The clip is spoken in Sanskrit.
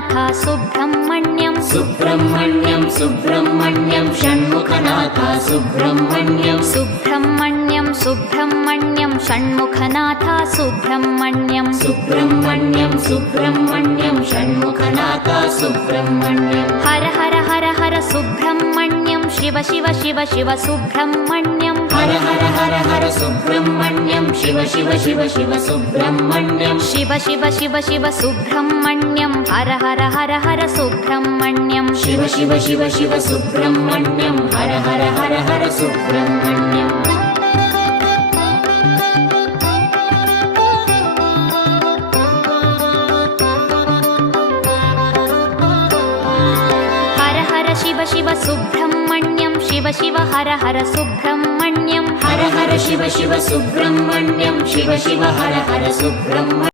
षण्मुखनाथ सुब्रह्मण्यं सुब्रह्मण्यं सुब्रह्मण्यं षण्मुखनाथ सुब्रह्मण्यं सुब्रह्मण्यं सुब्रह्मण्यं षण्मुखनाथ सुब्रह्मण्यं सुब्रह्मण्यं सुब्रह्मण्यं षण्मुखनाथ सुब्रह्मण्यं हर हर हर हर सुब्रह्मण्यं शिव शिव शिव शिव सुब्रह्मण्यं हर हर हर हर सुब्रह्मण्यं शिव शिव शिव शिव सुब्रह्मण्यं शिव शिव शिव शिव सुब्रह्मण्यं हर हर हर हर सुब्रह्मण्यं शिव शिव शिव शिव सुब्रह्मण्यं हर हर हर हर सुब्रह्मण्यं हर हर शिव शिव सुब्रह्मण्यं शिव शिव हर हर सुब्रह्मण्यं हर हर शिव शिव सुब्रह्मण्यं शिव शिव हर हर सुब्रह्मण्यं